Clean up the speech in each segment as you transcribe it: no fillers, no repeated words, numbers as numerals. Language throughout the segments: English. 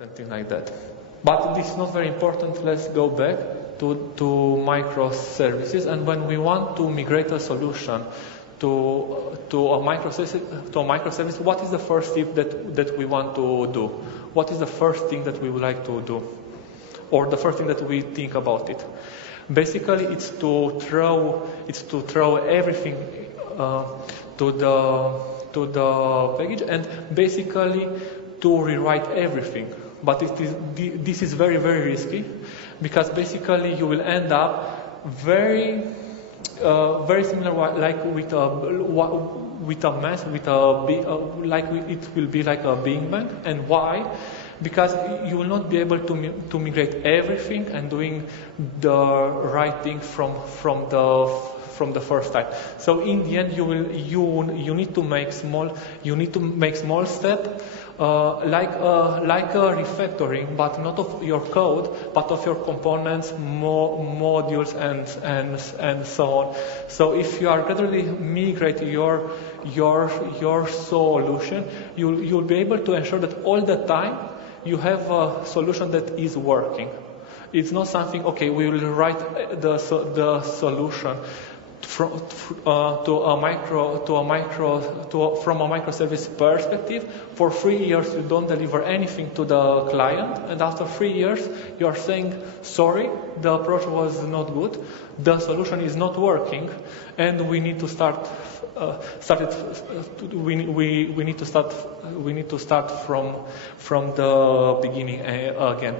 something like that. But this is not very important. Let's go back to microservices. And when we want to migrate a solution to a microservice, what is the first step that we want to do? What is the first thing that we would like to do? Or the first thing that we think about it? Basically, it's to throw everything to the package and basically to rewrite everything. But this is very, very risky, because basically you will end up very similar, like with a mess, it will be like a Big Bang. And why? Because you will not be able to migrate everything and doing the right thing from the first time. So in the end, you need to make small steps. Like a refactoring, but not of your code, but of your components, modules, and so on. So if you are gradually migrate your solution, you'll be able to ensure that all the time you have a solution that is working. It's not something, okay, we will write the solution from a microservice perspective. For 3 years you don't deliver anything to the client, and after 3 years you are saying, sorry, the approach was not good, the solution is not working, and we need to start from the beginning again.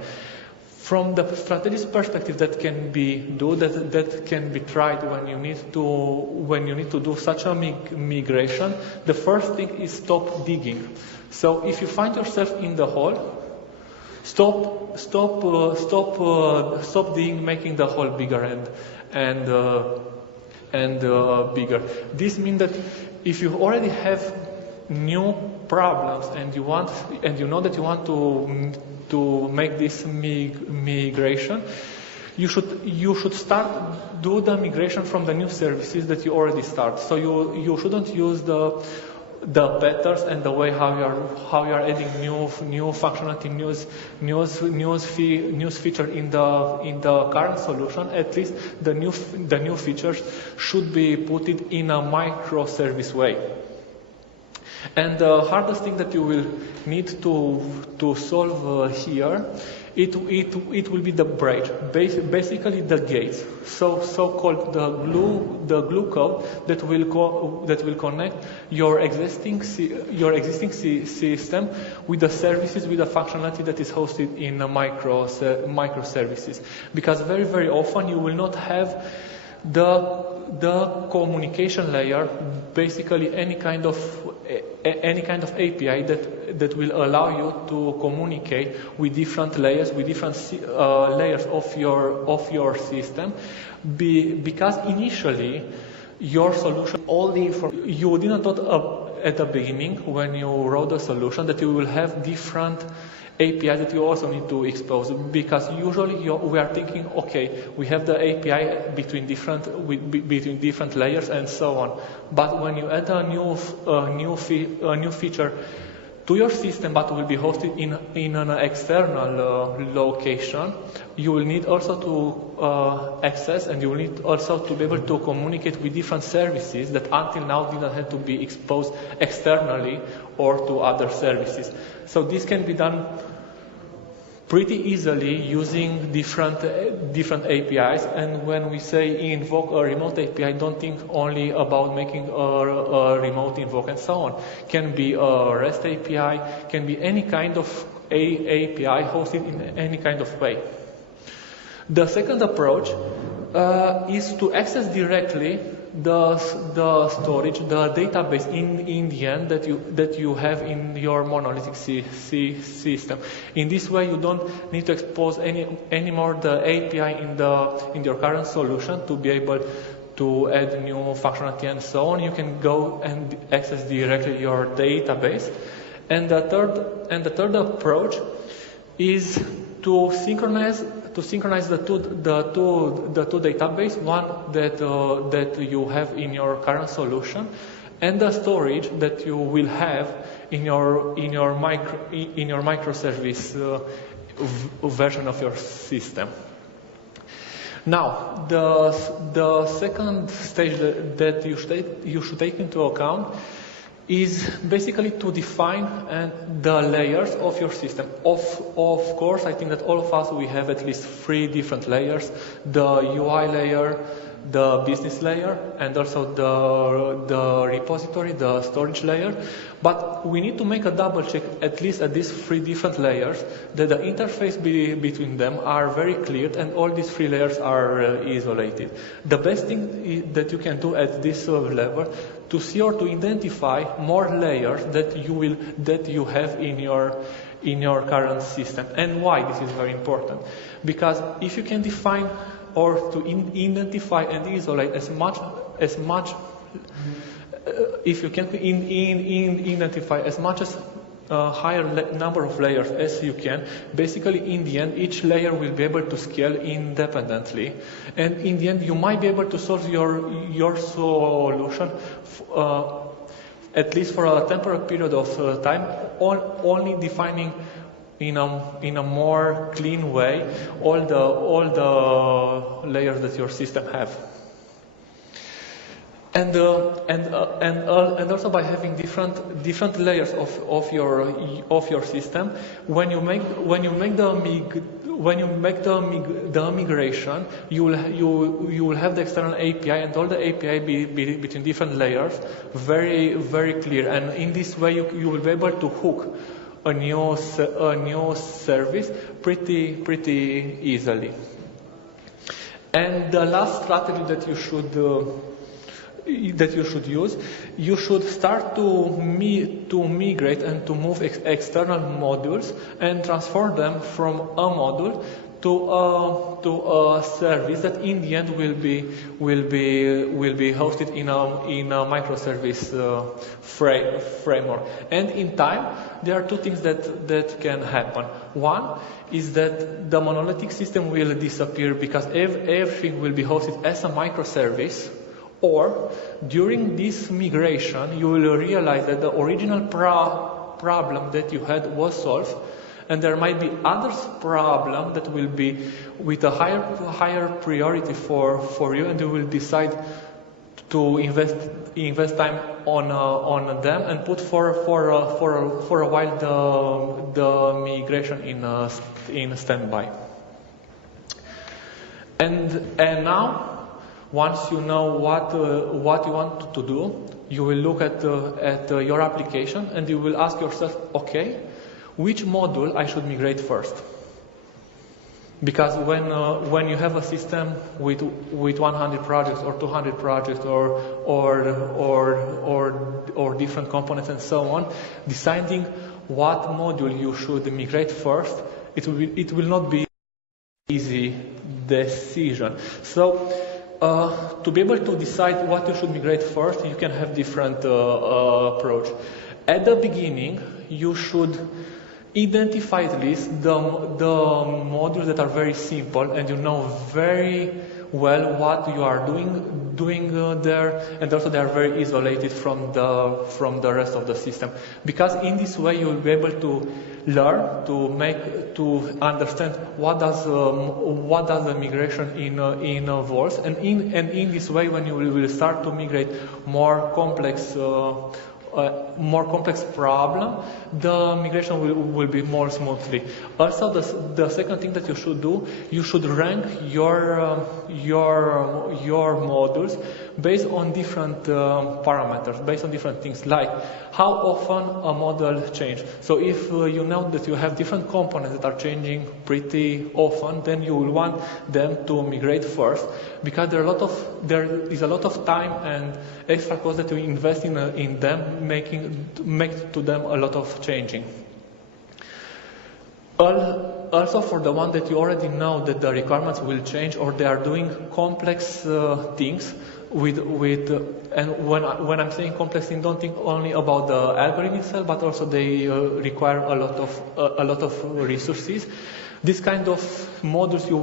From the strategic perspective, that can be tried when you need to do such a migration. The first thing is stop digging. So if you find yourself in the hole, stop digging, making the hole bigger and bigger. This means that if you already have new problems and you know that you want to make this migration, you should start do the migration from the new services that you already start. So you shouldn't use the patterns and the way how you are adding new functionality, new feature in the current solution. At least the new features should be put it in a microservice way. And the hardest thing that you will need to solve here, it will be the bridge, basically the gates, so-called the glue code that will connect your existing system with the services, with the functionality that is hosted in microservices. Because very, very often you will not have the communication layer, basically any kind of API that will allow you to communicate with different layers, layers of your system, because initially your solution, all the information you didn't thought at the beginning when you wrote the solution that you will have different APIs that you also need to expose, because usually we are thinking, okay, we have the API between different layers and so on. But when you add a new feature to your system, but will be hosted in an external location, you will need also to access, and you will need also to be able to communicate with different services that until now didn't have to be exposed externally or to other services. So this can be done pretty easily using different APIs. And when we say invoke a remote API, don't think only about making a remote invoke and so on. Can be a REST API, can be any kind of API hosted in any kind of way. The second approach is to access directly the storage, the database in the end that you have in your monolithic system. In this way, you don't need to expose any more the API in your current solution to be able to add new functionality and so on. You can go and access directly your database. And the third approach is to synchronize the two database, one that you have in your current solution, and the storage that you will have in your microservice version of your system. Now, the second stage that you should take into account is basically to define the layers of your system. Of course, I think that all of us, we have at least 3 different layers: the UI layer, the business layer, and also the repository, the storage layer. But we need to make a double check, at least at these 3 different layers, that the interface between them are very clear and all these 3 layers are isolated. The best thing that you can do at this level to see or to identify more layers that you have in your current system. And why this is very important? Because if you can define or to identify and isolate as much if you can identify as much as higher number of layers as you can, basically in the end each layer will be able to scale independently, and in the end you might be able to solve your solution at least for a temporary period of time, only defining in a more clean way all the layers that your system have. And also by having different layers of your system, when you make the migration, you will have the external API and all the API between different layers very, very clear, and in this way you will be able to hook a new service pretty easily. And the last strategy that you should use, you should start to migrate and to move external modules and transfer them from a module to a service that in the end will be hosted in a microservice framework. And in time, there are 2 things that can happen. One is that the monolithic system will disappear because everything will be hosted as a microservice. Or during this migration, you will realize that the original problem that you had was solved, and there might be other problem that will be with a higher priority for you, and you will decide to invest time on them and put for a while the migration in standby. And now, once you know what you want to do, you will look at your application and you will ask yourself, okay, which module I should migrate first? Because when you have a system with 100 projects or 200 projects or different components and so on, deciding what module you should migrate first, it will not be an easy decision. So to be able to decide what you should migrate first, you can have different approach. At the beginning, you should identify at least the modules that are very simple and you know very well what you are doing there, and also they are very isolated from the rest of the system. Because in this way you will be able to learn to understand what does the migration involves, and in this way, when you will start to migrate more complex problem, the migration will be more smoothly. Also, the second thing that you should do, you should rank your modules based on different parameters, based on different things, like how often a model changes. So if you know that you have different components that are changing pretty often, then you will want them to migrate first, because there is a lot of time and extra cost that you invest in them, make to them a lot of changing. Also, for the one that you already know that the requirements will change or they are doing complex things, and when I'm saying complex, don't think only about the algorithm itself, but also they require a lot of resources. This kind of modules you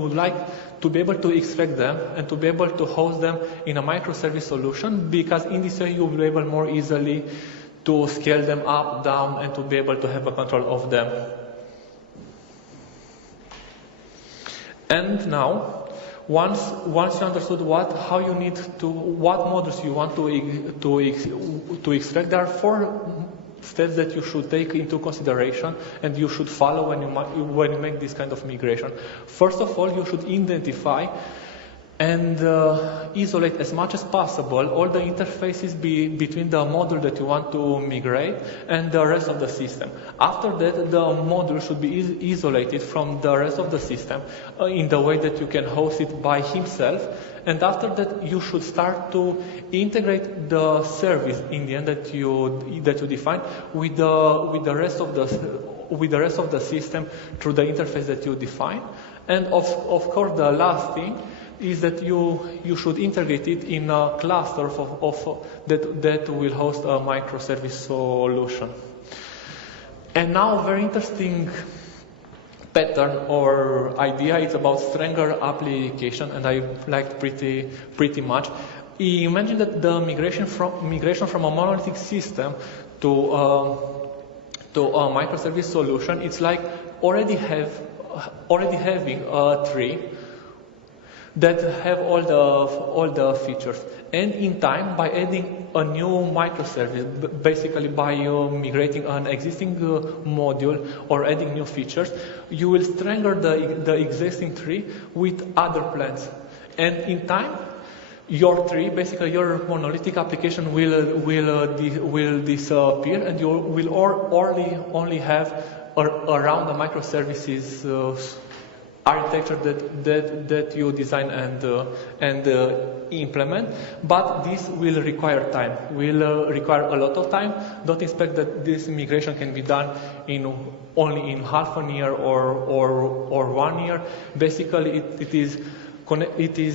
would like to be able to extract them and to be able to host them in a microservice solution, because in this way you will be able more easily to scale them up, down, and to be able to have a control of them. And now, once you understood what modules you want to extract, there are 4 steps that you should take into consideration and you should follow when you make this kind of migration. First of all, you should identify and isolate as much as possible all the interfaces between the module that you want to migrate and the rest of the system. After that, the module should be isolated from the rest of the system in the way that you can host it by himself. And after that, you should start to integrate the service in the end that you define with the rest of the system through the interface that you define. And of course, the last thing is that you should integrate it in a cluster that will host a microservice solution. And now, a very interesting pattern or idea is about stronger application, and I liked pretty much. Imagine that the migration from a monolithic system to a microservice solution, it's like already having a tree that have all the features. And in time, by adding a new microservice, basically by migrating an existing module or adding new features, you will strengthen the existing tree with other plans. And in time, your tree, basically your monolithic application will disappear, and you will only have around the microservices architecture that you design and implement. But this will require time, will require a lot of time. Don't expect that this migration can be done only in half a year or 1 year. Basically, it is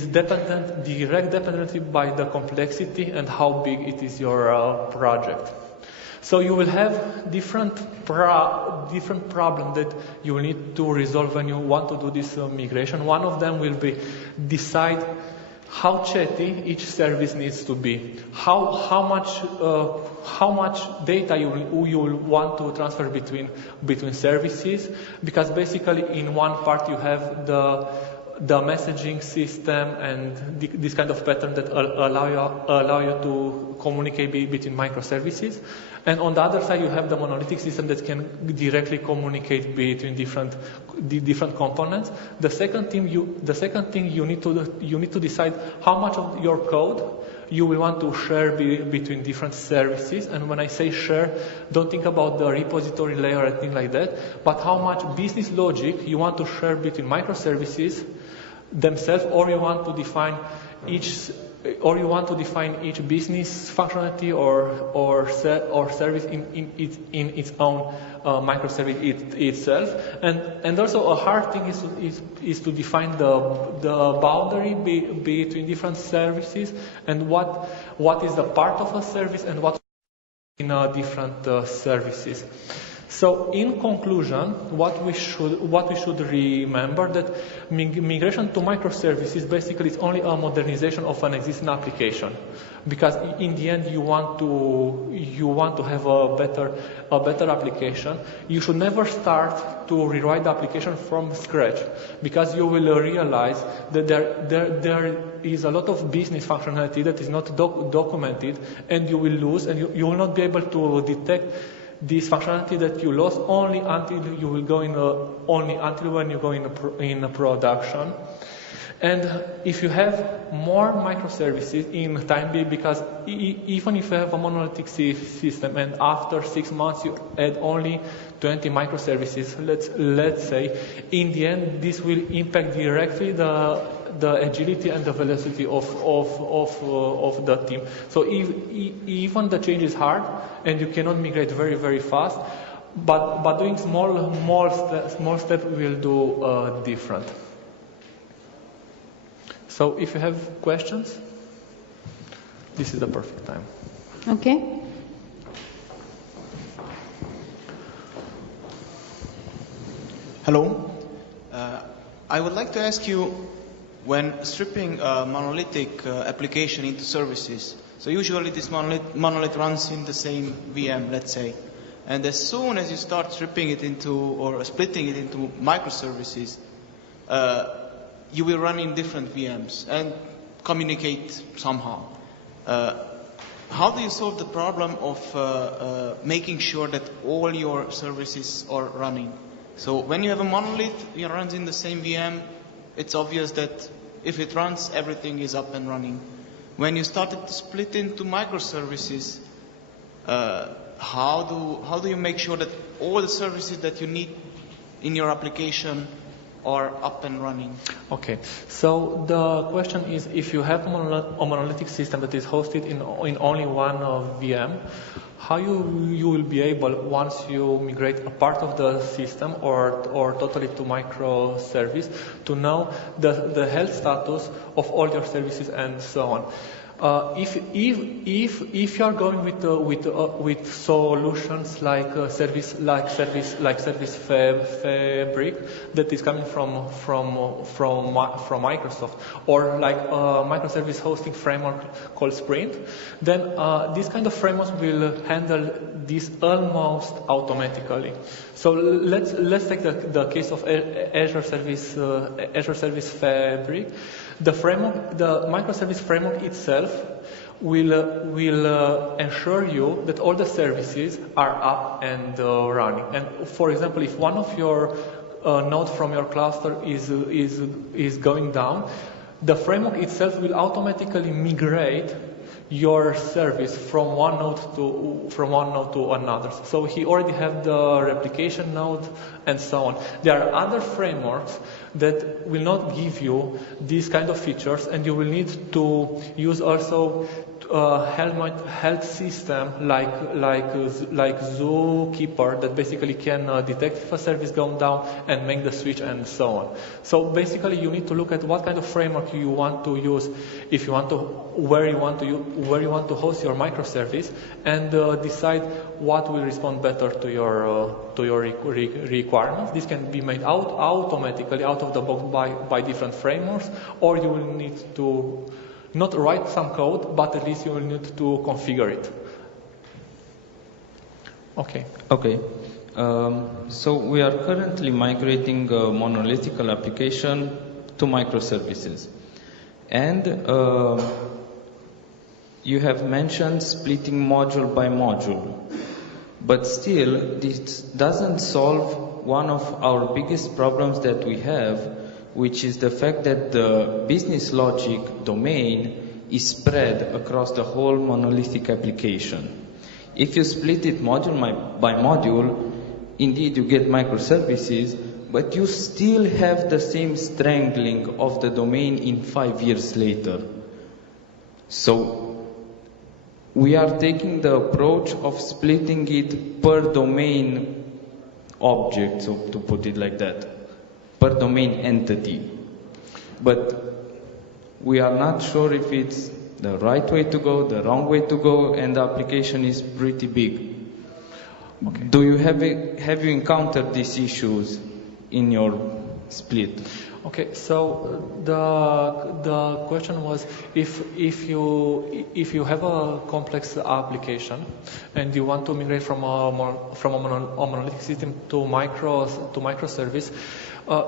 direct dependency by the complexity and how big it is your project. So you will have different problems that you will need to resolve when you want to do this migration. One of them will be decide how chatty each service needs to be, how much data you will want to transfer between services, because basically in one part you have the messaging system and this kind of pattern that allow you to communicate between microservices. And on the other side, you have the monolithic system that can directly communicate between different components. The second thing you need to decide how much of your code you will want to share between different services. And when I say share, don't think about the repository layer and things like that, but how much business logic you want to share between microservices themselves, or you want to define each business functionality or service in its own microservice itself. And also a hard thing is to define the boundary between different services and what is the part of a service and what in different services. So in conclusion, what we should remember that migration to microservices basically is only a modernization of an existing application, because in the end you want to have a better application. You should never start to rewrite the application from scratch, because you will realize that there is a lot of business functionality that is not documented, and you will lose, and you will not be able to detect this functionality that you lost only until when you go in production. And if you have more microservices in time, because even if you have a monolithic system and after 6 months you add only 20 microservices, let's say, in the end this will impact directly the agility and the velocity of the team. So even the change is hard and you cannot migrate very, very fast, but doing small steps will do different. So if you have questions. this is the perfect time. Okay. Hello. I would like to ask you, when stripping a monolithic application into services, so usually this monolith runs in the same VM, let's say, and as soon as you start stripping it into, or splitting it into microservices, you will run in different VMs and communicate somehow. How do you solve the problem of making sure that all your services are running? So when you have a monolith, it runs in the same VM, it's obvious that if it runs, everything is up and running. When you started to split into microservices, how do you make sure that all the services that you need in your application are up and running? Okay, so the question is, if you have a monolithic system that is hosted in only one VM, how you will be able, once you migrate a part of the system or totally to microservice, to know the health status of all your services and so on. If you are going with solutions like service fabric that is coming from Microsoft, or like a microservice hosting framework called Sprint, then this kind of frameworks will handle this almost automatically. So let's take the case of Azure Service Fabric. The microservice framework itself will ensure you that all the services are up and running. And for example, if one of your node from your cluster is going down, the framework itself will automatically migrate your service from one node to another. So he already have the replication node and so on. There are other frameworks that will not give you these kind of features, and you will need to use also health system like Zookeeper that basically can detect if a service going down and make the switch and so on. So basically, you need to look at what kind of framework you want to use, if you want to where you want to host your microservice, and decide what will respond better to your requirements. This can be made automatically out of the box by different frameworks, or you will need to not write some code, but at least you will need to configure it. Okay. Okay. So we are currently migrating a monolithic application to microservices. And you have mentioned splitting module by module. But still, this doesn't solve one of our biggest problems that we have, which is the fact that the business logic domain is spread across the whole monolithic application. If you split it module by module, indeed you get microservices, but you still have the same strangling of the domain in 5 years later. So we are taking the approach of splitting it per domain object, so to put it like that, per domain entity. But we are not sure if it's the right way to go, the wrong way to go, and the application is pretty big. Okay. Do you have you encountered these issues in your split? Okay, so the question was, if you have a complex application and you want to migrate from a monolithic system to microservice,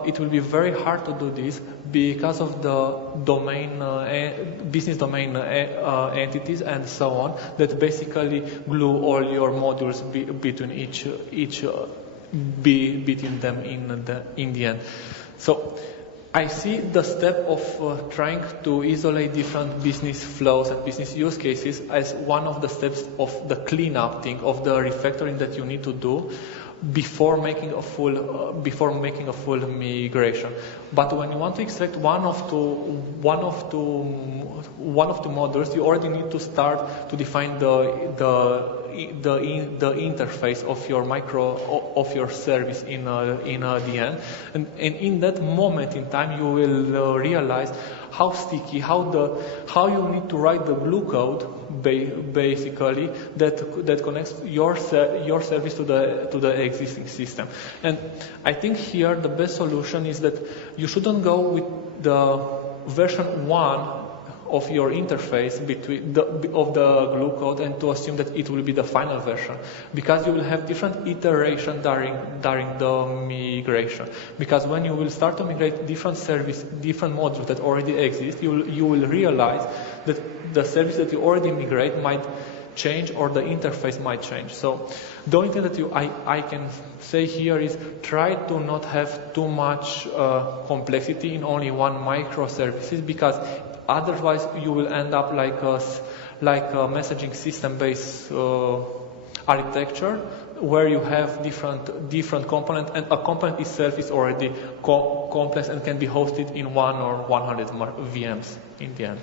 it will be very hard to do this because of the business domain entities and so on that basically glue all your modules between between them in the end. So I see the step of trying to isolate different business flows and business use cases as one of the steps of the cleanup thing, of the refactoring that you need to do before making a full migration. But when you want to extract one of the modules, you already need to start to define the the interface of your service in the end, and in that moment in time you will realize how sticky, how you need to write the glue code basically that connects your service to the existing system. And I think here the best solution is that you shouldn't go with the version 1 of your interface of the glue code and to assume that it will be the final version, because you will have different iterations during the migration. Because when you will start to migrate different modules that already exist, you will realize that the service that you already migrate might change or the interface might change. So the only thing that I can say here is try to not have too much complexity in only one microservices, because otherwise you will end up like a messaging system-based architecture where you have different components, and a component itself is already complex and can be hosted in 1 or 100 VMs in the end.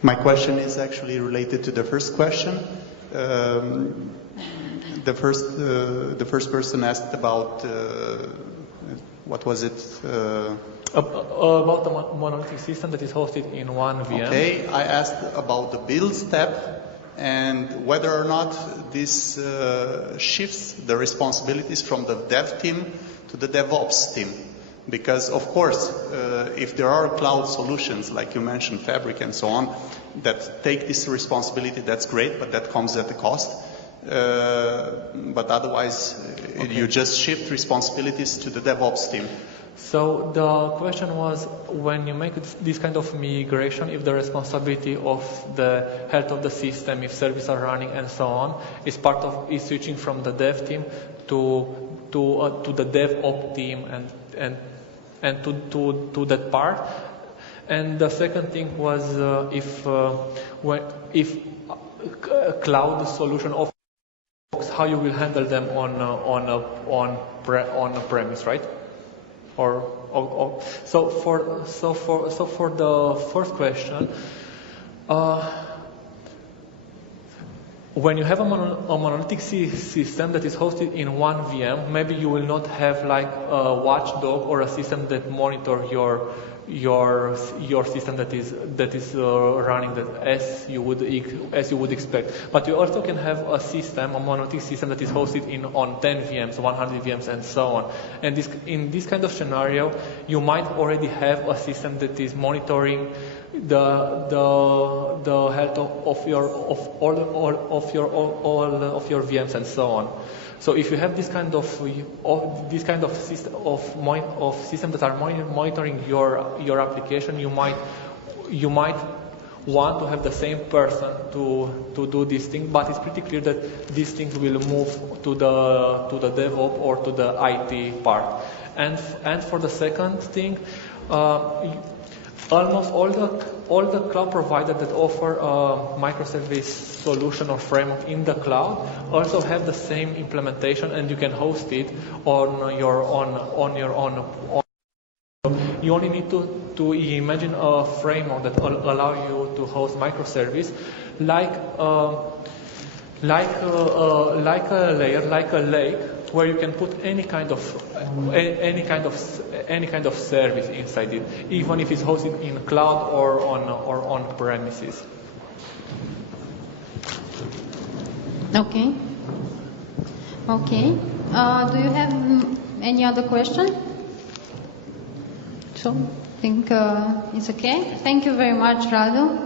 My question is actually related to the first question. The first person asked about what was it? About the monolithic system that is hosted in one VM. Okay, I asked about the build step and whether or not this shifts the responsibilities from the dev team to the DevOps team. Because, of course, if there are cloud solutions, like you mentioned, Fabric and so on, that take this responsibility, that's great, but that comes at a cost. But otherwise, okay, you just shift responsibilities to the DevOps team. So the question was, when you make this kind of migration, if the responsibility of the health of the system, if services are running and so on, is switching from the dev team to the DevOps team and to that part. And the second thing was if cloud solution offers, how you will handle them on premise, right? So for the first question, when you have a monolithic system that is hosted in one VM, maybe you will not have like a watchdog or a system that monitor your system that is running that as you would expect. But you also can have a monolithic system that is hosted on 10 VMs, 100 VMs, and so on. And in this kind of scenario, you might already have a system that is monitoring the health of all of your VMs and so on. So if you have this kind of system that are monitoring your application, you might want to have the same person to do this thing, but it's pretty clear that these things will move to the DevOps or to the IT part. And for the second thing, almost all the cloud providers that offer a microservice solution or framework in the cloud also have the same implementation, and you can host it on your own. You only need to imagine a framework that will allow you to host microservice like a layer, like a lake, where you can put any kind of service inside it, even if it's hosted in cloud or on premises. Okay. Do you have any other question? So I think it's okay. Thank you very much, Radu.